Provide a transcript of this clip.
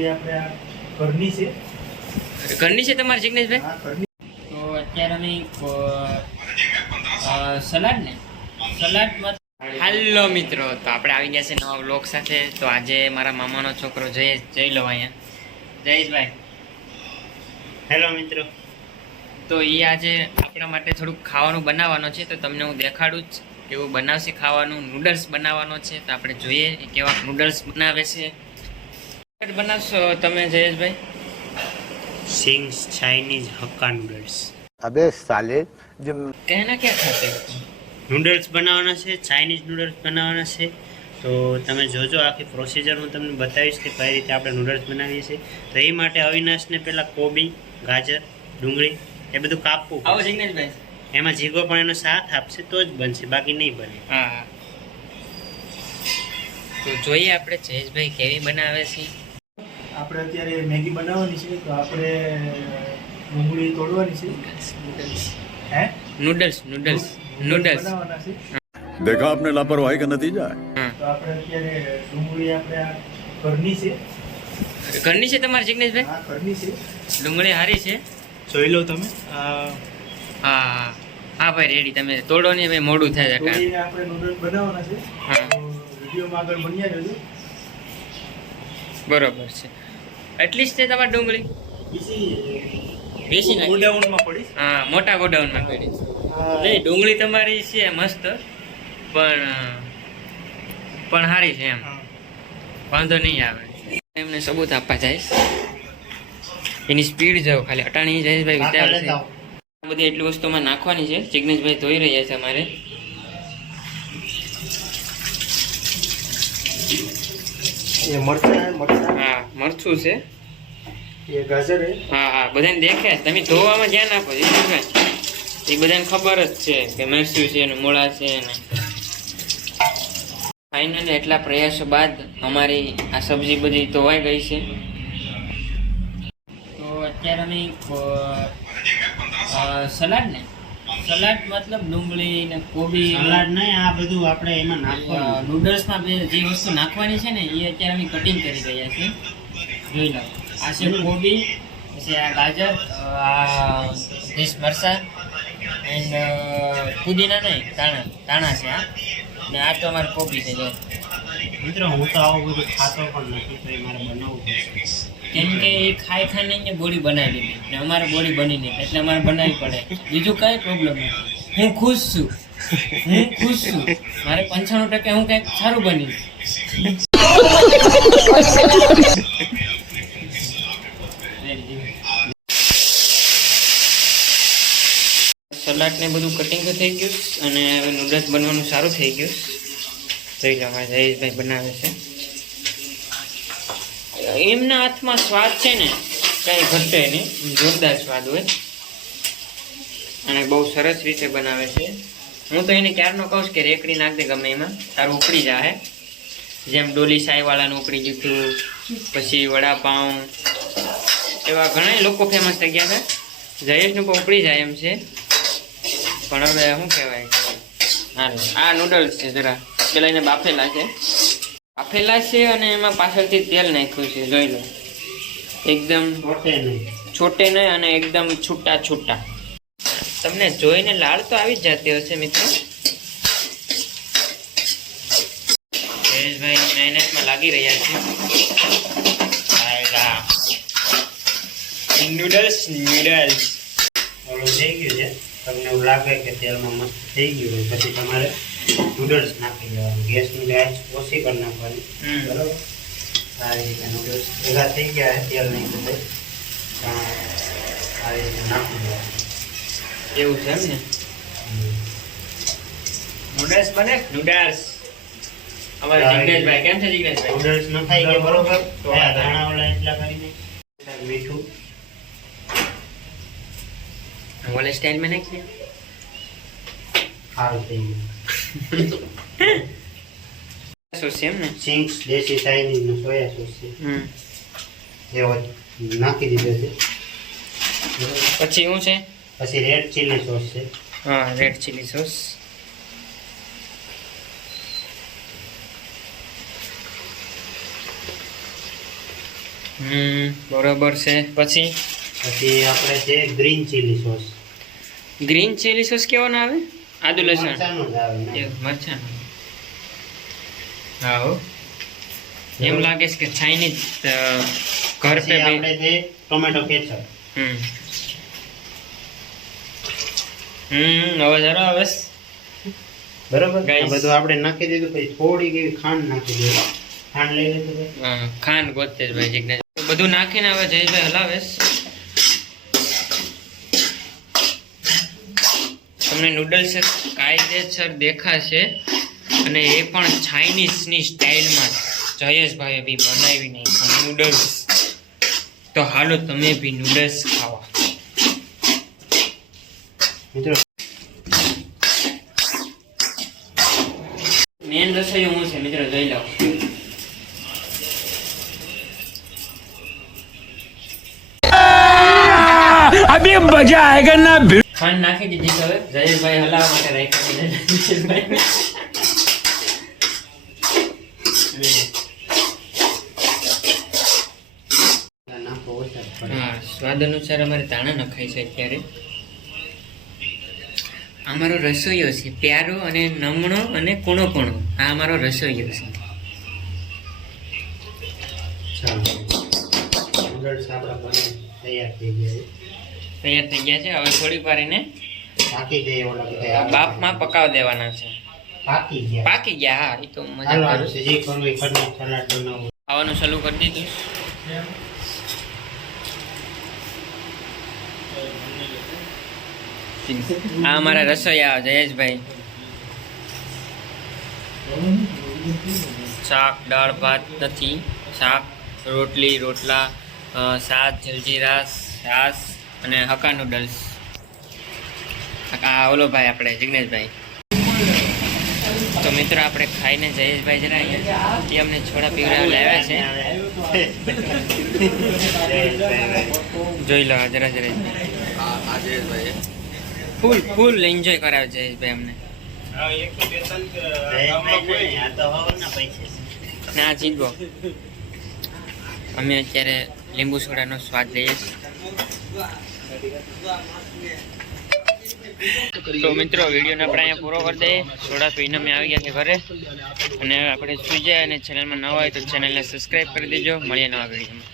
ડુંગળી આપણે આ ઘરની છે. ઘરની છે તમારી જિગ્નેશભાઈ? હા, ઘરની. તો અત્યારે અમે સલાડમાં હાલો મિત્રો, તો આપણે આવી ગયા છે નવા વ્લોગ સાથે. તો આજે મારા મામાનો છોકરો જઈ લો અહીંયા, જયેશભાઈ. હેલો મિત્રો. તો એ આજે આપણા માટે થોડુંક ખાવાનું બનાવવાનો છે, તો તમને હું દેખાડું જ કેવું બનાવશે ખાવાનું. નૂડલ્સ બનાવવાનો છે, તો આપણે જોઈએ કેવા નૂડલ્સ બનાવે છે. બનાવશો તમે Jayeshbhai? Sings Chinese hakka noodles. अबे साले जो कहना क्या खाते हो? નૂડલ્સ બનાવવાના છે, ચાઇનીઝ નૂડલ્સ બનાવવાના છે. તો તમે જોજો, આખી પ્રોસિજર હું તમને બતાવીશ કે કઈ રીતે આપણે નૂડલ્સ બનાવીએ છીએ. તો એ માટે અવિનાશને પહેલાં કોબી, ગાજર, ડુંગળી એ બધું કાપવું. આવો જિગ્નેશભાઈ. એમાં જીગો પણ એનો સાથ આપશે તો જ બનશે, બાકી નહીં બને. હા, તો જોઈએ આપણે જયેશભાઈ કેવી બનાવે છે. આપણે અત્યારે મેગી બનાવવાની છે, તો આપણે ડુંગળી તોડવાની છે. હે નૂડલ્સ બનાવવાના છે. देखा आपने लापरवाही का नतीजा है। તો આપણે અત્યારે ડુંગળી આપણે આ ઘરની છે. ઘરની છે તમારી જિગ્નેશભાઈ? હા, ઘરની છે. ડુંગળી હારી છે. જોઈ લો તમે. હા હા ભાઈ, રેડી. તમે તોડો ને ભાઈ, મોડું થાય છે. તોડીને આપણે નૂડલ્સ બનાવવાના છે. હા. તો વિડીયોમાં આગળ બન્યા રહેજો. બરોબર છે. એટલી જ છે તમારી ડુંગળી? બેસી નાખી. ગોડાઉનમાં પડી. હા, મોટા ગોડાઉનમાં પડી છે. હા. નહીં, ડુંગળી તમારી છે મસ્ત, પણ સારી છે એમ, હા. વાંધો નહીં આવે. એમને સબૂત આપવા જાય, એની સ્પીડ જાઓ ખાલી. અટાણી જયેશભાઈ વિચાર છે બધી એટલી વસ્તુમાં નાખવાની છે. જિગ્નેશભાઈ ધોઈ રહ્યા છે અમારે. એ મરચાં હા, મરચું છે. એ ગાજર હે. હા હા, બધાને દેખે. તમે ધોવામાં ધ્યાન આપો જિગ્નેશભાઈ, એ બધાને ખબર જ છે કે મરચું છે ને મૂળા છે ને. ફાઇનલી એટલા પ્રયાસો બાદ અમારી આ સબ્જી બધી ધોવાઈ ગઈ છે. તો અત્યારે અમે સલાડ મતલબ ડુંગળી ને કોબી, સલાડ નહીં, આ બધું આપણે એમાં નાખવાનું. નૂડલ્સમાં જે વસ્તુ નાખવાની છે ને, એ અત્યારે અમે કટિંગ કરી રહ્યા છીએ. જોઈ લો, આ છે કોબી, પછી આ ગાજર, આ મરચાં એન્ડ પુદીના નહીં, ધાણા છે. આ ને આ તો અમારે કોબી છે. જો મિત્રો, હું તો આવું બધું ખાતો પણ નથી, તો એ મારે બનાવવું પડશે. કેમ કે એ ખાઈને એને બોડી બનાવી લીધી ને અમારે બોડી બની નહીં, એટલે અમારે બનાવવી પડે. બીજું કઈ પ્રોબ્લેમ નથી. હું ખુશ છું. મારે 95% હું કંઈક સારું બની. સલાડ ને બધું કટિંગ થઈ ગયું અને હવે નૂડલ્સ બનવાનું સારું થઈ ગયું. જોઈ લો, મારા જયેશભાઈ બનાવે છે. એમના હાથમાં સ્વાદ છે ને, કઈ ઘટે નહીં, જોરદાર સ્વાદ હોય અને બહુ સરસ રીતે બનાવે છે. હું તો એને ક્યારનો કહું છું કે રેકડી નાખ દે ગમે એમાં, તારું ઉપડી જાય. જેમ ડોલી સાઈવાળાનું ઉપડી ગયું હતું, પછી વડાપાઉં, એવા ઘણા લોકો ફેમસ થઈ ગયા છે. જયેશનું પણ ઉપડી જાય એમ છે. પણ હવે શું કહેવાય, આ નૂડલ્સ છે, જરા પેલા એને બાફેલા છે અને એમાં પાછળથી તેલ નાખ્યું છે. જોઈ લો, એકદમ છોટે નહીં અને એકદમ છૂટા. તમને જોઈને લાળ તો આવી જ જતી હશે મિત્રો. જયેશભાઈ મહેનતમાં લાગી રહ્યા છે. નૂડલ્સ ઓલું થઈ ગયું છે. તમને એવું લાગે કે તેલમાં મસ્ત થઈ ગયું હોય, પછી તમારે નૂડલ્સ નાખી દેવાનું. ગેસની ગેસ ઓછી કરી નાખવાની. બરાબર, આ રીતે નૂડલ્સ ભેગા થઈ ગયા છે, તેલ નહીં બધે, આ રીતે નાખી દેવાનું. એવું છે એમ ને? નૂડલ્સ બને. નૂડલ્સ અમારે જિગ્નેશભાઈ કેમ છે? જિગ્નેશભાઈ નૂડલ્સ નખાઈ ગયા બરોબર. તો આ ધાણાવાળા એટલા કરીને મીઠું वाले स्टाइल में नहीं किया. સારું થઈ ગયું. સોસ છે એમ ને? ચિંગ્સ દેશી ચાઇનીઝ નો સોયા સોસ છે, એવો નાખી દીધો છે. પછી શું છે? પછી રેડ ચીલી સોસ છે. હા, રેડ ચીલી સોસ. બરોબર છે. પછી પછી આપણે છે green chilli sauce. Green chilli sauce કેવો ના આવે? આદુ લસણ મરચાંનો જ આવે ને. મરચાં. હા હો. એમ લાગે છે કે ચાઇનીઝ ઘર પે પછી આપણે છે ટોમેટો કેચઅપ. અવાજ આવે છે. બરાબર. Guys. આ બધું આપણે નાખી દીધું, પછી થોડીક એવી ખાંડ નાખી દીધી. ખાંડ લઈ લીધું ભાઈ. ખાંડ ગોતે જ ભાઈ જિજ્ઞેશ. બધું નાખીને હવે જયેશભાઈ હલાવે છે. તમને નૂડલ્સ કાયદેસર દેખાશે અને એ પણ ચાઇનીઝની સ્ટાઇલમાં જયેશભાઈએ બી બનાવી નહીં નૂડલ્સ. તો હાલો તમે બી નૂડલ્સ ખાવા. મિત્રો મેન રસોઈ હું છે મિત્રો, જોઈ લો. अभी मजा आएगा ना। ખાંડ નાખી દીધી તો હવે જયેશભાઈ હલાવવા માટે રાખી દીધા. નાખો ઓછા પડે. હા, સ્વાદ અનુસાર અમારે ધાણા નખાય છે અત્યારે. અમારો રસોઈયો છે પ્યારો અને નમણો અને કૂણો કૂણો. આ અમારો રસોઈયો છે. ચાલો નૂડલ્સ આપણા બને તૈયાર થઈ ગયા છે. તૈયાર થઈ ગયા છે. હવે થોડીક વાર એને પાકી દઈએ ઓલા બધા. બાફમાં પકાવ દેવાના છે. પાકી ગયા. પાકી ગયા. હા, એ તો મજા હાલો કરું. આપણે જે કરવું એ કરી નાખો. સલાડ બનાવવું. ખાવાનું ચાલુ કરી દીધું. આ અમારા રસોઈયા જયેશભાઈ. શાક દાળ ભાત નથી, શાક રોટલી રોટલા શાક જલજીરા છાસ અને હક્કા નૂડલ્સ. આ ઓલો ભાઈ આપણે જિગ્નેશભાઈ. તો મિત્રો આપણે ખાઈને જયેશભાઈ જરા અહીંયા એ અમને છોડા પીવડાવવા લાવ્યા છે. જોઈ લો જરા ફૂલ એન્જોય કરાવે જયેશભાઈ અમને. આ તો હવના પૈસે છે. ના જીગો અમે અત્યારે લીંબુ સોડાનો સ્વાદ લઈએ છીએ. તો મિત્રો વિડીયોને આપણે અહીંયા પૂરો કરી દઈએ. સોડા પીને અમે આવી ગયા છે ઘરે અને આપણે સુઈ જાય અને ચેનલમાં નવા હોય તો ચેનલને સબસ્ક્રાઈબ કરી દેજો. મળીએ નવા વિડીયોમાં.